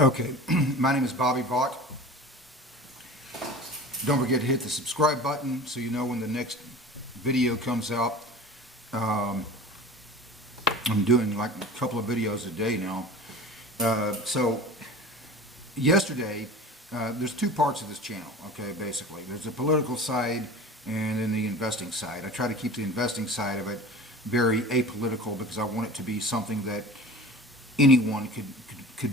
Okay, my name is Bobby Vaught. Don't forget to hit the subscribe button so you know when the next video comes out. I'm doing like a couple of videos a day now. So yesterday, there's two parts of this channel, okay, basically. There's the political side and then the investing side. I try to keep the investing side of it very apolitical because I want it to be something that anyone could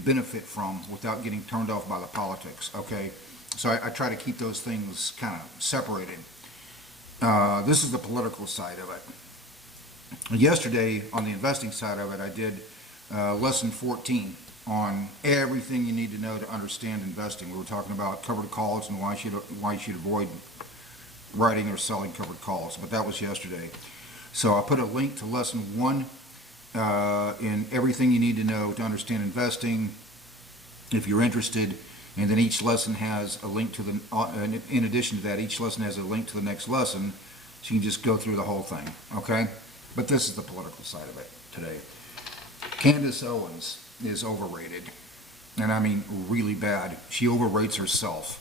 benefit from without getting turned off by the politics, okay? So I try to keep those things kind of separated. This is the political side of it. Yesterday, on the investing side of it, I did lesson 14 on everything you need to know to understand investing. We were talking about covered calls and why you should avoid writing or selling covered calls, but that was yesterday. So I put a link to lesson 1 in everything you need to know to understand investing if you're interested, and then each lesson has a link to the, in addition to that, each lesson has a link to the next lesson, so you can just go through the whole thing, okay? But this is the political side of it today. Candace Owens is overrated, and I mean really bad. She overrates herself.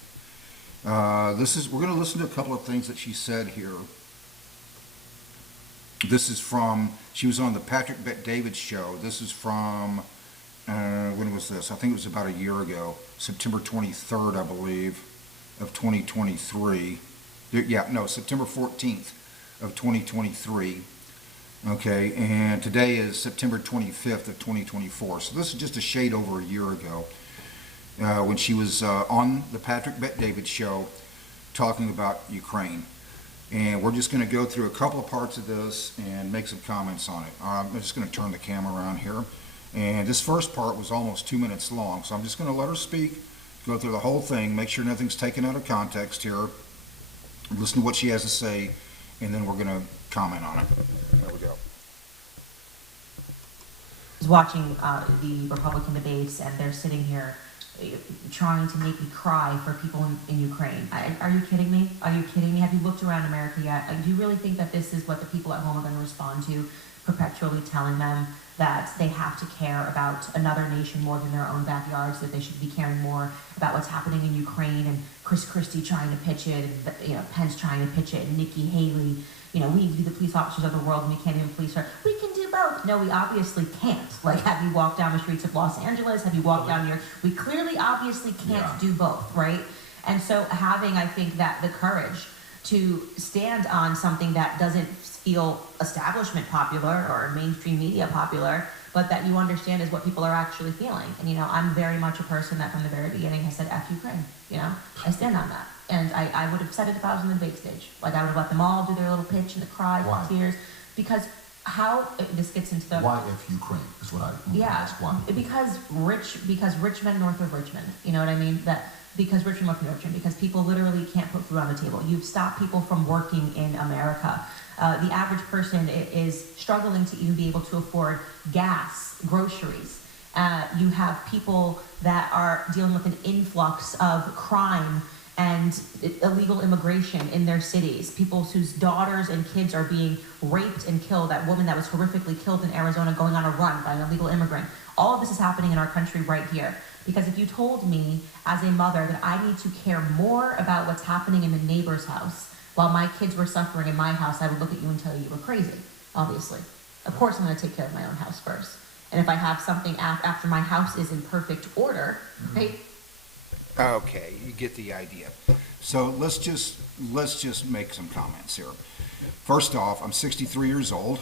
We're going to listen to a couple of things that she said here. This is from, she was on the Patrick Bet-David show. This is from, when was this? I think it was about a year ago, September 23rd, I believe, of 2023. Yeah, no, September 14th of 2023. Okay, and today is September 25th of 2024. So this is just a shade over a year ago when she was on the Patrick Bet-David show talking about Ukraine. And we're just going to go through a couple of parts of this and make some comments on it. I'm just going to turn the camera around here. And this first part was almost 2 minutes long, so I'm just going to let her speak, go through the whole thing, make sure nothing's taken out of context here, listen to what she has to say, and then we're going to comment on it. There we go. I was watching the Republican debates, and they're sitting here trying to make me cry for people in Ukraine. Are you kidding me? Are you kidding me? Have you looked around America yet? Do you really think that this is what the people at home are going to respond to, perpetually telling them that they have to care about another nation more than their own backyards, that they should be caring more about what's happening in Ukraine, and Chris Christie trying to pitch it, and Pence trying to pitch it, and Nikki Haley, we need to be the police officers of the world and we can't even police her. We can do both. No, we obviously can't. Like, have you walked down the streets of Los Angeles? Have you walked down here? We clearly, obviously can't do both, right? And so having, I think, that the courage to stand on something that doesn't feel establishment popular or mainstream media popular, but that you understand is what people are actually feeling. And, I'm very much a person that from the very beginning has said, F Ukraine, I stand on that. And I would have said it if I was on the debate stage. Like, I would have let them all do their little pitch and the cry, Why? Tears. Because this gets into the... Why if Ukraine is what I ask. Why? Because rich men north of Richmond, you know what I mean? Because Richmond north of Richmond, because people literally can't put food on the table. You've stopped people from working in America. The average person is struggling to even be able to afford gas, groceries. You have people that are dealing with an influx of crime and illegal immigration in their cities, people whose daughters and kids are being raped and killed, that woman that was horrifically killed in Arizona going on a run by an illegal immigrant. All of this is happening in our country right here. Because if you told me as a mother that I need to care more about what's happening in the neighbor's house while my kids were suffering in my house, I would look at you and tell you were crazy, obviously. Of course I'm going to take care of my own house first. And if I have something after my house is in perfect order, right? Okay, you get the idea. So let's just make some comments here. First off, I'm 63 years old.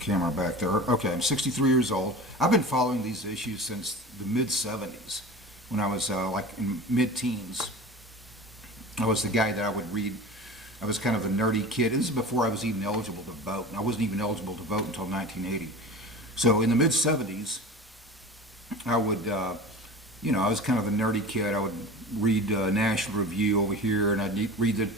Camera back there. Okay, I'm 63 years old. I've been following these issues since the mid-70s, when I was like in mid-teens. I was the guy that I would read. I was kind of a nerdy kid. This is before I was even eligible to vote. I wasn't even eligible to vote until 1980. So in the mid-70s, I would, I was kind of a nerdy kid. I would read National Review over here, and I'd read the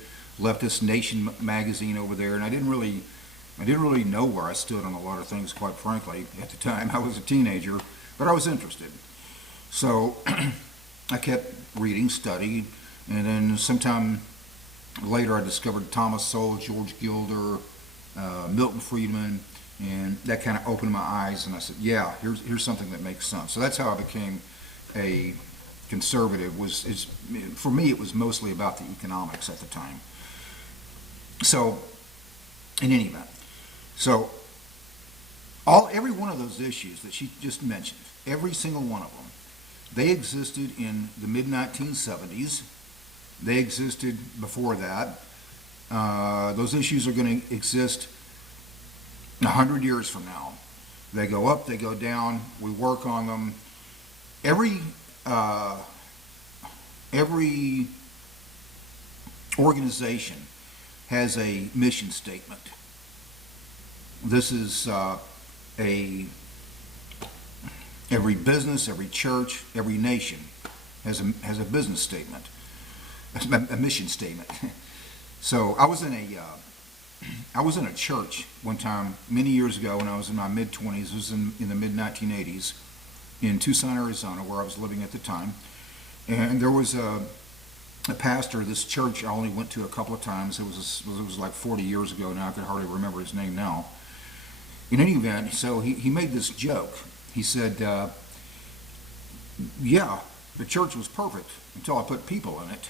Leftist Nation magazine over there, and I didn't really know where I stood on a lot of things, quite frankly. At the time, I was a teenager, but I was interested. So I kept reading, studying, and then sometime later I discovered Thomas Sowell, George Gilder, Milton Friedman, And that kind of opened my eyes, and I said, yeah, here's something that makes sense. So that's how I became a conservative. For me, it was mostly about the economics at the time. So, in any event, so every one of those issues that she just mentioned, every single one of them, they existed in the mid-1970s. They existed before that. Those issues are going to exist 100 years from now. They go up, they go down, we work on them. Every organization has a mission statement. This is every business, every church, every nation has a business statement, a mission statement. So I was in a church one time many years ago when I was in my mid-20s. It was in the mid-1980s in Tucson, Arizona, where I was living at the time. And there was a pastor of this church I only went to a couple of times. It was like 40 years ago now. I could hardly remember his name now. In any event, so he made this joke. He said, yeah, the church was perfect until I put people in it.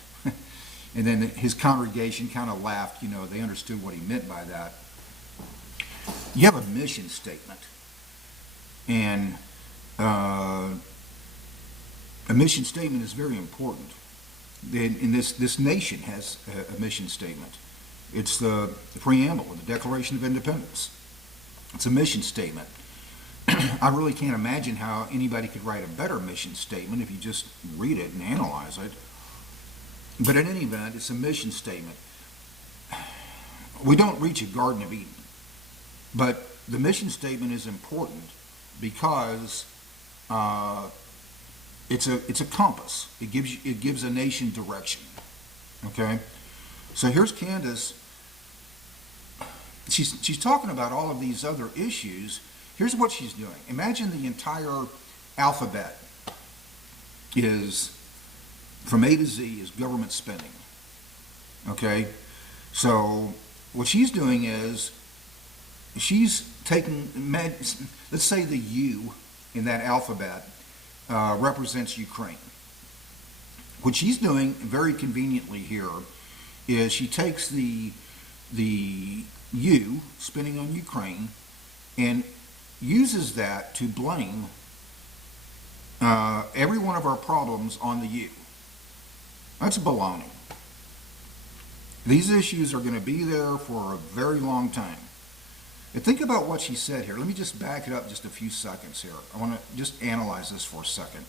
And then his congregation kind of laughed. You know, they understood what he meant by that. You have a mission statement. And a mission statement is very important. And this nation has a mission statement. It's the preamble of the Declaration of Independence. It's a mission statement. I really can't imagine how anybody could write a better mission statement if you just read it and analyze it. But in any event, it's a mission statement. We don't reach a Garden of Eden, but the mission statement is important because it's a compass. It gives a nation direction. Okay, so here's Candace. She's talking about all of these other issues. Here's what she's doing. Imagine the entire alphabet is, from A to Z, is government spending. Okay? So what she's doing is she's taking, let's say the U in that alphabet represents Ukraine. What she's doing very conveniently here is she takes the U, spinning on Ukraine, and uses that to blame every one of our problems on the U. That's baloney. These issues are going to be there for a very long time. And think about what she said here. Let me just back it up just a few seconds here. I want to just analyze this for a second.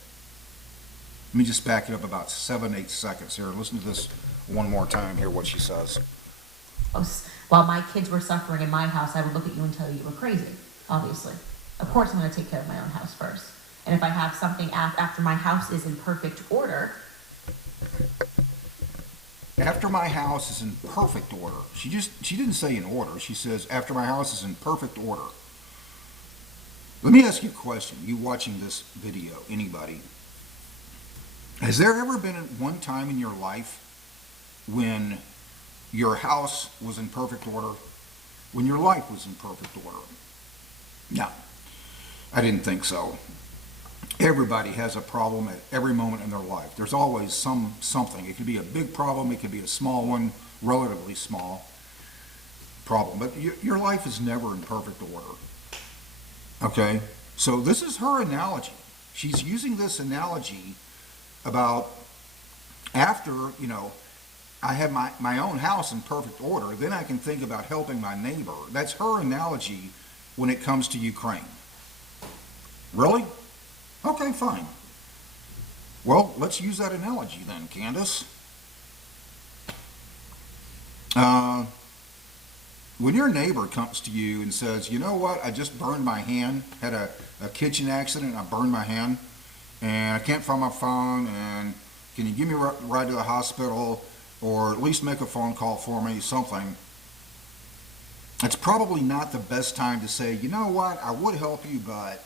Let me just back it up about 7-8 seconds here. Listen to this one more time here, what she says. While my kids were suffering in my house, I would look at you and tell you were crazy, obviously. Of course I'm going to take care of my own house first. And if I have something after my house is in perfect order. After my house is in perfect order. She didn't say in order. She says after my house is in perfect order. Let me ask you a question. You watching this video, anybody. Has there ever been one time in your life when your house was in perfect order? When your life was in perfect order? No, I didn't think so. Everybody has a problem at every moment in their life. There's always something. It could be a big problem. It could be a small one, relatively small problem. But your life is never in perfect order. Okay? So this is her analogy. She's using this analogy about after, I have my own house in perfect order, then I can think about helping my neighbor. That's her analogy when it comes to Ukraine. Really? Okay, fine. Well, let's use that analogy then, Candace. When your neighbor comes to you and says, you know what, I just burned my hand, had a kitchen accident, and I burned my hand, and I can't find my phone, and can you give me a ride to the hospital, or at least make a phone call for me, something. It's probably not the best time to say, you know what, I would help you, but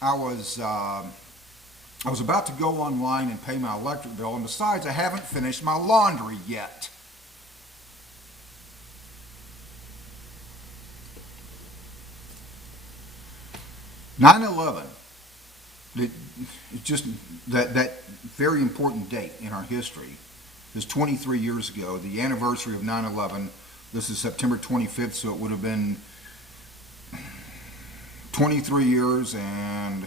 I was about to go online and pay my electric bill, and besides, I haven't finished my laundry yet. 9/11, it's just that very important date in our history is 23 years ago, the anniversary of 9/11. This is September 25th, so it would have been 23 years and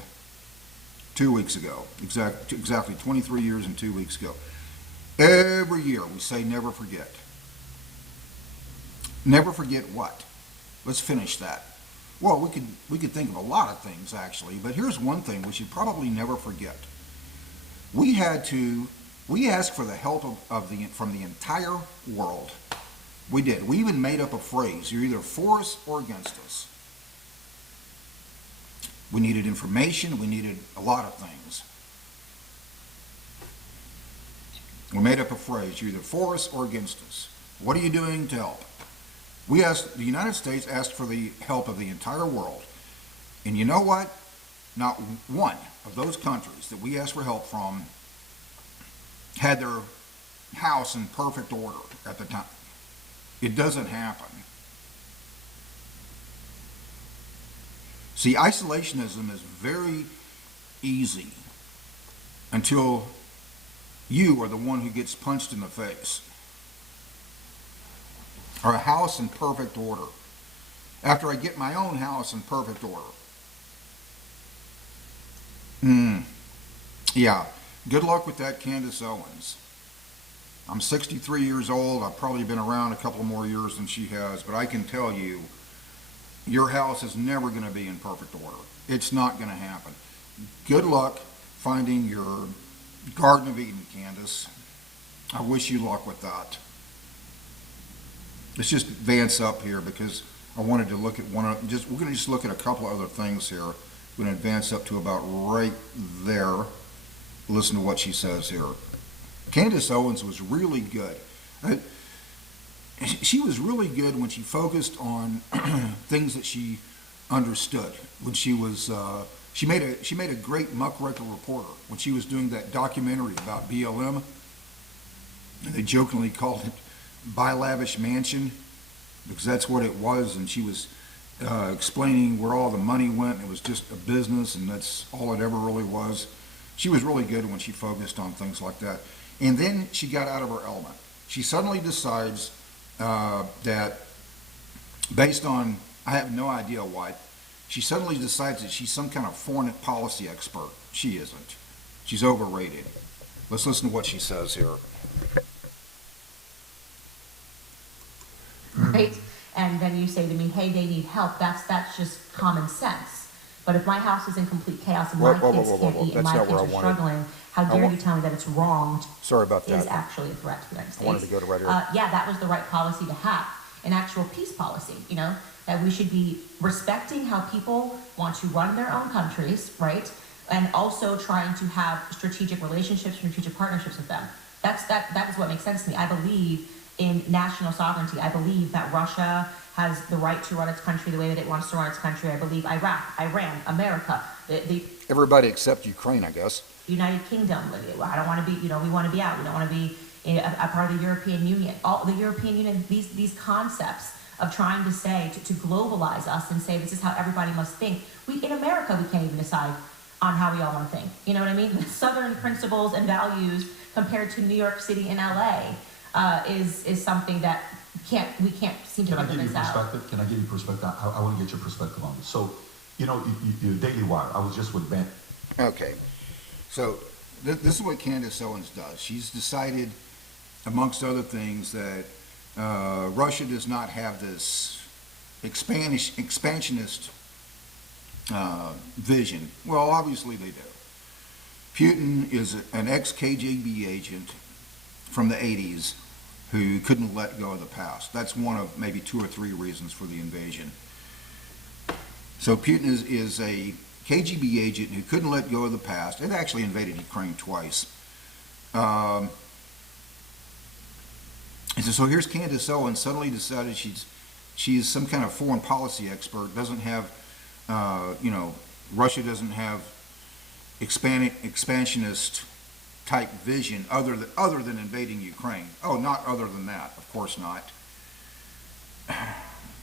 2 weeks ago. Exactly 23 years and 2 weeks ago. Every year we say never forget. Never forget what? Let's finish that. Well, we could think of a lot of things actually, but here's one thing we should probably never forget. We asked for the help from the entire world. We did. We even made up a phrase: you're either for us or against us. We needed information. We needed a lot of things. We made up a phrase: you're either for us or against us. What are you doing to help? The United States asked for the help of the entire world. And you know what? Not one of those countries that we asked for help from had their house in perfect order at the time. It doesn't happen. See, isolationism is very easy until you are the one who gets punched in the face. Or a house in perfect order. After I get my own house in perfect order. Yeah, good luck with that, Candace Owens. I'm 63 years old. I've probably been around a couple more years than she has, but I can tell you, your house is never going to be in perfect order. It's not going to happen. Good luck finding your Garden of Eden, Candace. I wish you luck with that. Let's just advance up here because I wanted to look at we're going to just look at a couple of other things here. We're going to advance up to about right there. Listen to what she says here. Candace Owens was really good. She was really good when she focused on things that she understood. When she was, she made a great muckraker reporter when she was doing that documentary about BLM. And they jokingly called it Buy Lavish Mansion, because that's what it was, and she was explaining where all the money went, and it was just a business, and that's all it ever really was. She was really good when she focused on things like that. And then she got out of her element. She suddenly decides that, based on, I have no idea what, she suddenly decides that she's some kind of foreign policy expert. She isn't. She's overrated. Let's listen to what she says here. Right? And then you say to me, hey, they need help. That's just common sense. But if my house is in complete chaos and my kids can't eat and my kids are struggling, how dare you tell me that it's wrong? Sorry about that. Is actually a threat to the United States. I wanted to go to right here. Yeah, that was the right policy to have, an actual peace policy, you know, that we should be respecting how people want to run their own countries, right? And also trying to have strategic relationships, strategic partnerships with them. That is what makes sense to me. I believe in national sovereignty. I believe that Russia has the right to run its country the way that it wants to run its country. I believe Iraq, Iran, America, the Everybody except Ukraine, I guess. United Kingdom. I don't want to be, you know, we want to be out. We don't want to be a part of the European Union. All the European Union, these concepts of trying to say, to globalize us and say this is how everybody must think. In America, we can't even decide on how we all want to think. You know what I mean? Southern principles and values compared to New York City and LA is something that we can't seem to figure this out. Can I give you perspective? I want to get your perspective on this. So, you know, your Daily Wire, I was just with Ben. Okay. So this is what Candace Owens does. She's decided, amongst other things, that Russia does not have this expansionist vision. Well, obviously they do. Putin is an ex-KGB agent from the 80s who couldn't let go of the past. That's one of maybe 2 or 3 reasons for the invasion. So Putin is a KGB agent who couldn't let go of the past. It actually invaded Ukraine twice. And so here's Candace Owens suddenly decided she's some kind of foreign policy expert, doesn't have, Russia doesn't have expansionist type vision other than invading Ukraine. Oh, not other than that, of course not.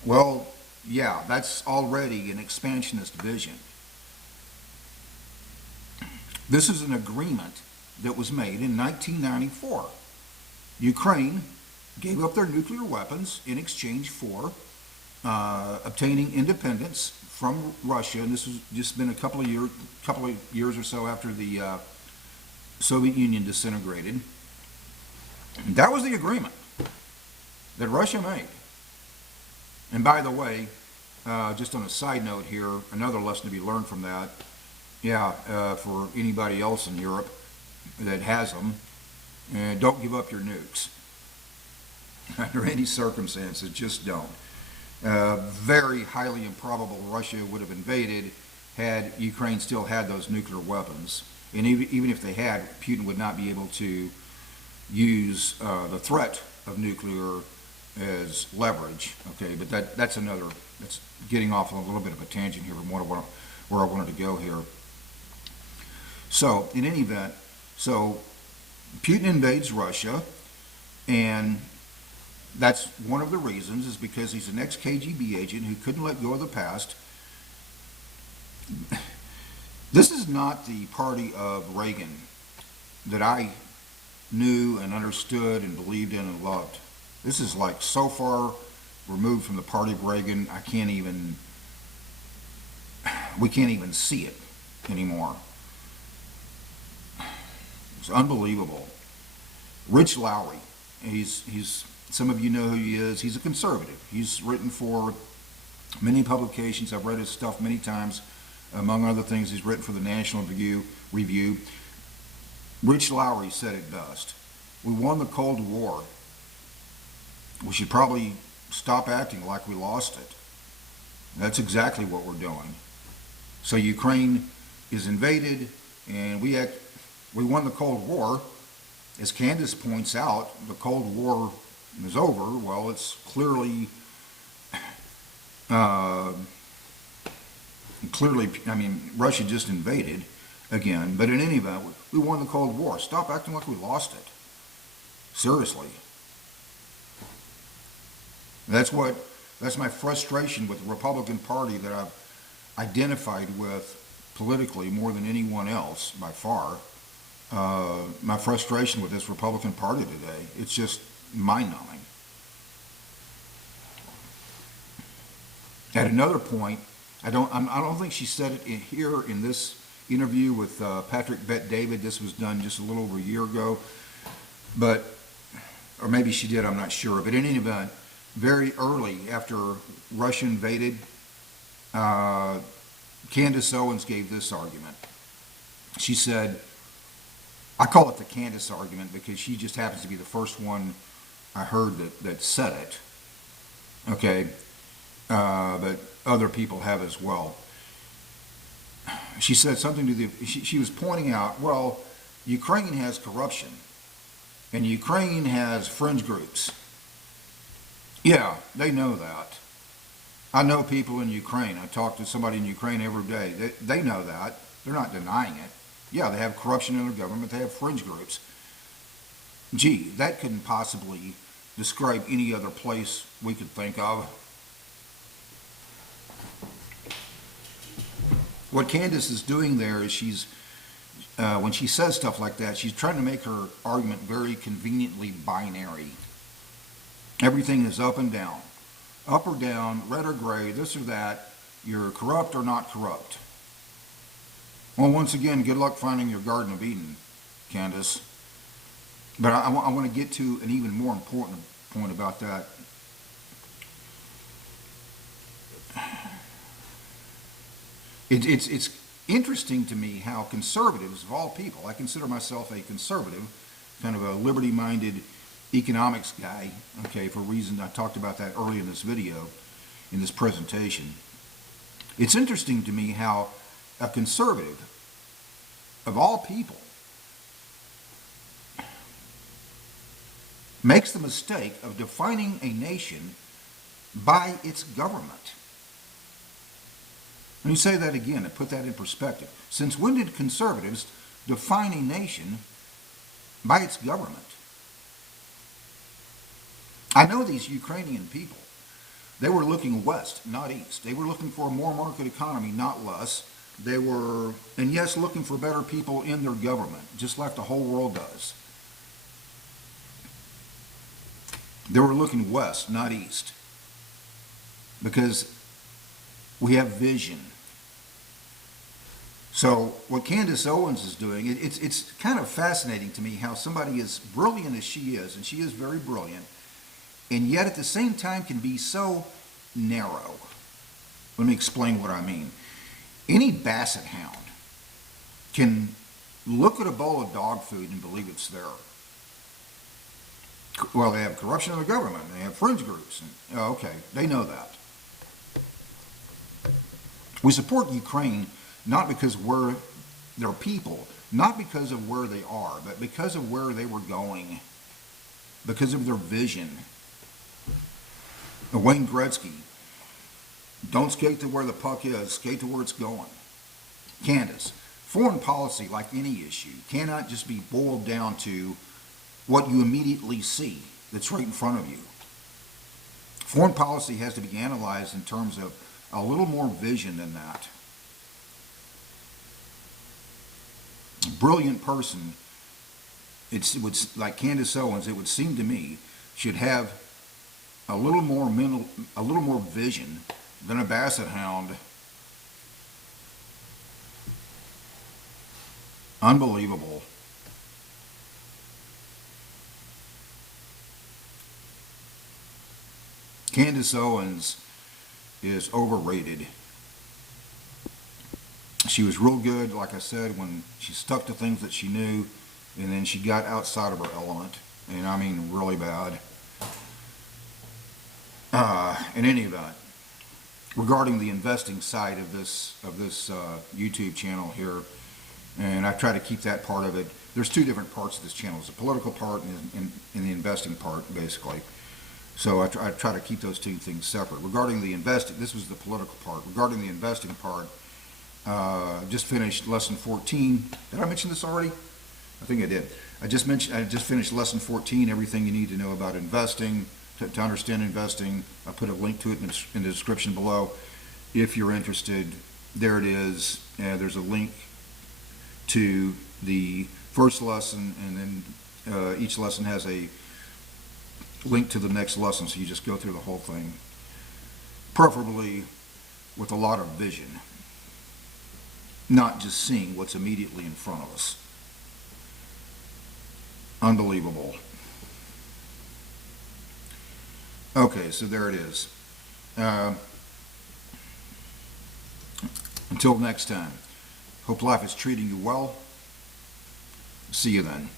Well, yeah, that's already an expansionist vision. This is an agreement that was made in 1994. Ukraine gave up their nuclear weapons in exchange for obtaining independence from Russia, and this has just been a couple of years or so after the Soviet Union disintegrated. And that was the agreement that Russia made. And by the way, just on a side note here, another lesson to be learned from that, for anybody else in Europe that has them, don't give up your nukes. Under any circumstances, just don't. Very highly improbable Russia would have invaded had Ukraine still had those nuclear weapons. And even if they had, Putin would not be able to use the threat of nuclear as leverage. Okay, but that's getting off on a little bit of a tangent here from where I wanted to go here. So in any event, Putin invades Russia, and that's one of the reasons is because he's an ex-KGB agent who couldn't let go of the past. This is not the party of Reagan that I knew and understood and believed in and loved. This is like so far removed from the party of Reagan, we can't even see it anymore. It's unbelievable. Rich Lowry, he's some of you know who he is. He's a conservative. He's written for many publications. I've read his stuff many times. Among other things, he's written for the National Review. Rich Lowry said it best. We won the Cold War. We should probably stop acting like we lost it. That's exactly what we're doing. So Ukraine is invaded, and we won the Cold War. As Candace points out, the Cold War is over. Well, it's clearly, Russia just invaded again. But in any event, we won the Cold War. Stop acting like we lost it. Seriously. That's my frustration with the Republican Party that I've identified with politically more than anyone else by far. My frustration with this Republican Party today, it's just mind-numbing. At another point, I don't think she said it here in this interview with Patrick Bet-David. This was done just a little over a year ago, or maybe she did, I'm not sure. But in any event, very early after Russia invaded, Candace Owens gave this argument. She said, I call it the Candace argument because she just happens to be the first one I heard that said it. Okay, but other people have as well. She said something to she was pointing out, well, Ukraine has corruption, and Ukraine has fringe groups. Yeah, they know that. I know people in Ukraine. I talk to somebody in Ukraine every day. They know that. They're not denying it. Yeah, they have corruption in their government. They have fringe groups. Gee, that couldn't possibly describe any other place we could think of. What Candace is doing there is when she says stuff like that, she's trying to make her argument very conveniently binary. Everything is up and down. Up or down, red or gray, this or that. You're corrupt or not corrupt. Well, once again, good luck finding your Garden of Eden, Candace. But I want to get to an even more important point about that. It's interesting to me how conservatives, of all people, I consider myself a conservative, kind of a liberty-minded economics guy, okay, for a reason I talked about that early in this video, in this presentation. It's interesting to me how a conservative, of all people, makes the mistake of defining a nation by its government. Let me say that again and put that in perspective. Since when did conservatives define a nation by its government? I know these Ukrainian people. They were looking west, not east. They were looking for a more market economy, not less. They were, and yes, looking for better people in their government, just like the whole world does. They were looking west, not east, because we have vision. So what Candace Owens is doing, it's kind of fascinating to me how somebody as brilliant as she is, and she is very brilliant, and yet at the same time can be so narrow. Let me explain what I mean. Any basset hound can look at a bowl of dog food and believe it's there. Well, they have corruption in the government, they have fringe groups, and, okay, they know that. We support Ukraine not because we're their people, not because of where they are, but because of where they were going, because of their vision. Wayne Gretzky, don't skate to where the puck is, skate to where it's going. Candace, foreign policy, like any issue, cannot just be boiled down to what you immediately see that's right in front of you. Foreign policy has to be analyzed in terms of a little more vision than that. A brilliant person, it would, like Candace Owens, it would seem to me, should have a little more vision than a basset hound. Unbelievable. Candace Owens is overrated. She was real good, like I said, when she stuck to things that she knew, and then she got outside of her element, and I mean really bad. In any event, regarding the investing side of this YouTube channel here, and I try to keep that part of it. There's two different parts of this channel: the political part and the investing part, basically. So I try to keep those two things separate. Regarding the investing, this was the political part. Regarding the investing part, just finished lesson 14. Did I mention this already? I think I did. I just finished lesson 14, everything you need to know about investing, to understand investing. I put a link to it in the description below. If you're interested, there it is. There's a link to the first lesson, and then each lesson has a link to the next lesson, so you just go through the whole thing, preferably with a lot of vision, not just seeing what's immediately in front of us. Unbelievable. Okay, so there it is. Until next time, hope life is treating you well. See you then.